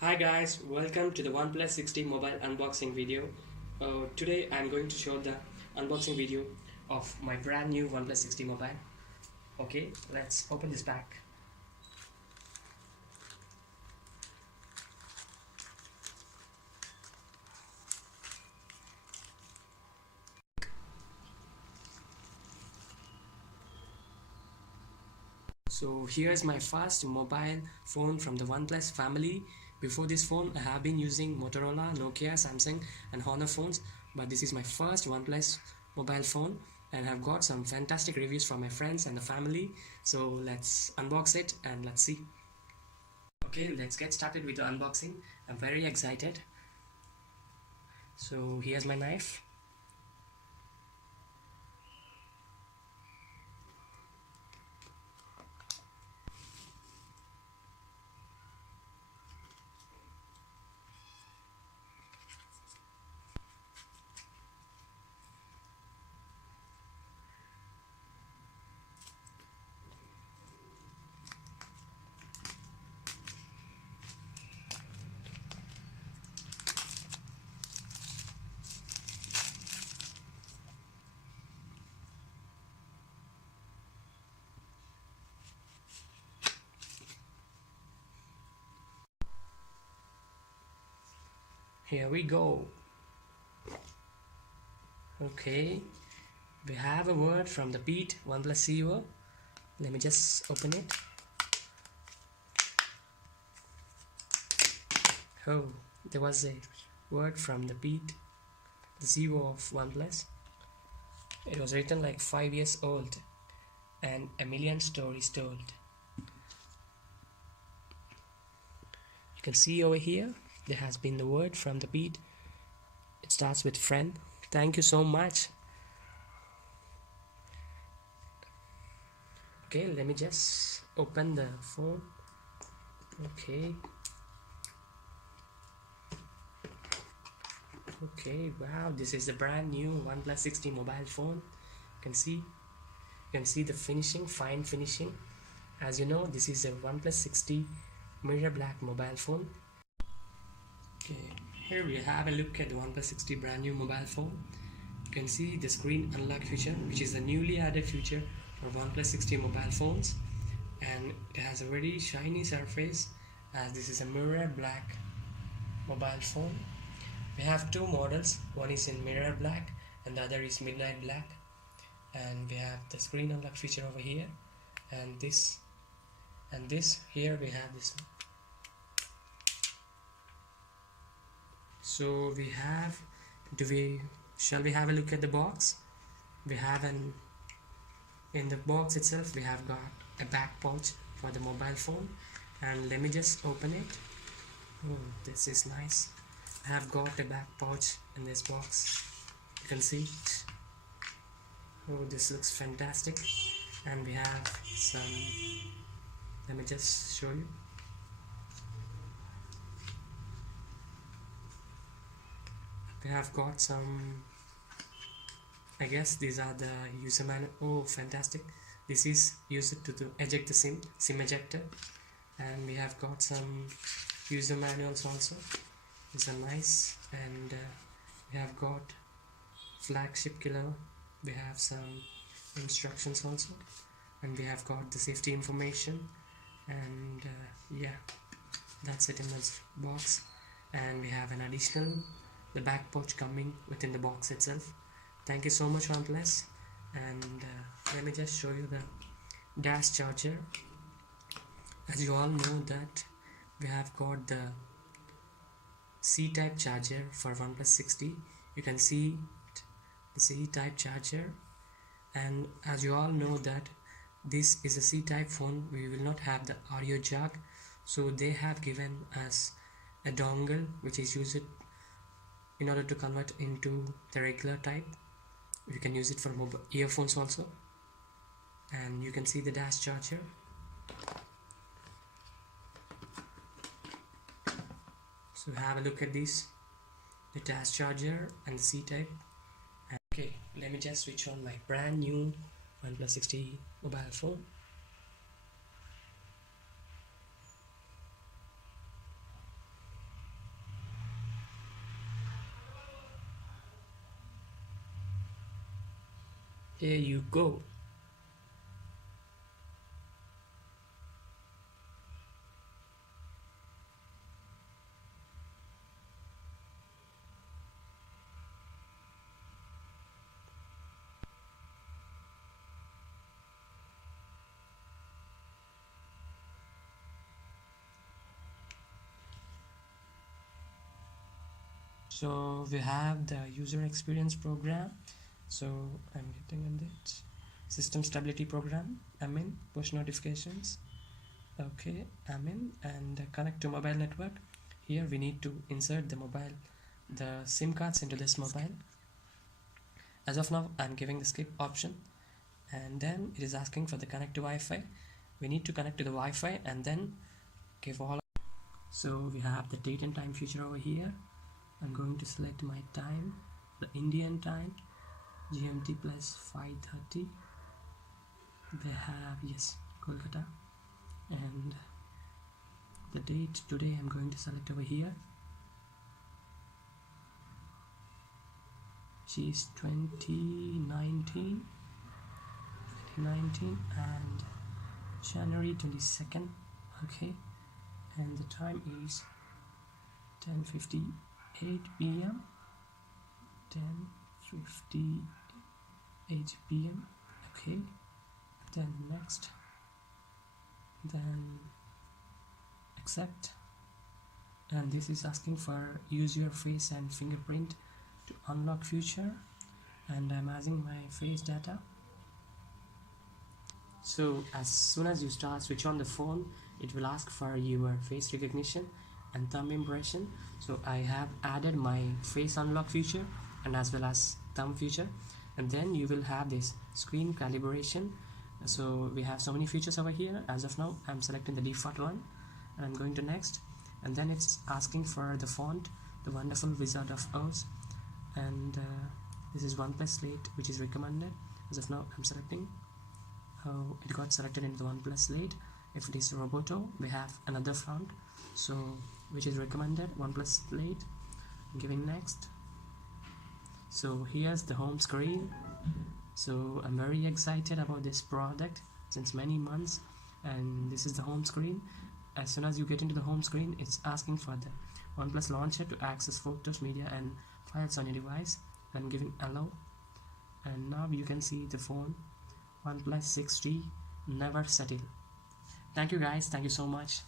Hi guys, welcome to the OnePlus 60 mobile unboxing video. Today I'm going to show the unboxing video of my brand new OnePlus 60 mobile. Okay, let's open this pack. So here's my first mobile phone from the OnePlus family. Before this phone, I have been using Motorola, Nokia, Samsung and Honor phones, but this is my first OnePlus mobile phone and I've got some fantastic reviews from my friends and the family. So let's unbox it and let's see. Okay, let's get started with the unboxing. I'm very excited. So here's my knife. Here we go. Okay, we have a word from the Pete OnePlus CEO. Let me just open it. Oh, there was a word from the Pete, the CEO of OnePlus. It was written like 5 years old and a million stories told. You can see over here, there has been the word from the Pete. It starts with friend. Thank you so much. Okay, let me just open the phone. Okay. Okay, wow, this is a brand new OnePlus 60 mobile phone. You can see the finishing, fine finishing. As you know, this is a OnePlus 60 mirror black mobile phone. Okay, here we have a look at the OnePlus 60 brand new mobile phone. You can see the screen unlock feature, which is a newly added feature for OnePlus 60 mobile phones, and it has a very shiny surface as this is a mirror black mobile phone. We have two models, one is in mirror black and the other is midnight black, and we have the screen unlock feature over here, and this here we have this. So we have, shall we have a look at the box? We have in the box itself we have got a back pouch for the mobile phone, and let me just open it. Oh, this is nice. I have got a back pouch in this box. You can see it. Oh, this looks fantastic. And we have some, let me just show you. We have got some, I guess these are the user manual. Oh, fantastic. This is used to eject the SIM ejector. And we have got some user manuals also. These are nice. And we have got flagship killer. We have some instructions also, and we have got the safety information, and yeah, that's it in this box. And we have an additional the back pouch coming within the box itself. Thank you so much, OnePlus. And let me just show you the dash charger. As you all know that we have got the C-type charger for OnePlus 60. You can see the C-type charger, and as you all know that this is a C-type phone, we will not have the audio jack, so they have given us a dongle which is used in order to convert into the regular type. You can use it for mobile earphones also, and you can see the dash charger. So have a look at this, the dash charger and the C-type. Okay, let me just switch on my brand new OnePlus 60 mobile phone. Here you go. So we have the user experience program. So I'm getting in it. System stability program, I'm in. Push notifications, okay, I'm in. And connect to mobile network. Here we need to insert the SIM cards into this mobile. As of now, I'm giving the skip option, and then it is asking for the connect to Wi-Fi. We need to connect to the Wi-Fi and then give all. So we have the date and time feature over here. I'm going to select my time, the Indian time, GMT plus 5:30. They have, yes, Kolkata, and the date today I'm going to select over here. She's 2019 and January 22nd, okay, and the time is 10:58 p.m. 10:58 p.m. okay. Then next, then accept, and this is asking for use your face and fingerprint to unlock feature, and I'm adding my face data. So as soon as you switch on the phone, it will ask for your face recognition and thumb impression. So I have added my face unlock feature and as well as thumb feature, and then you will have this screen calibration. So we have so many features over here. As of now, I'm selecting the default one and I'm going to next, and then it's asking for the font, the Wonderful Wizard of Oz, and this is OnePlus Lite, which is recommended. As of now, I'm selecting. It got selected into the OnePlus Lite. If it is Roboto, we have another font, so which is recommended, OnePlus Lite. I'm giving next. So here's the home screen. So I'm very excited about this product since many months, and this is the home screen. As soon as you get into the home screen, it's asking for the OnePlus launcher to access photos, media and files on your device. I'm giving allow, and now you can see the phone OnePlus 6T, never settle. Thank you guys, thank you so much.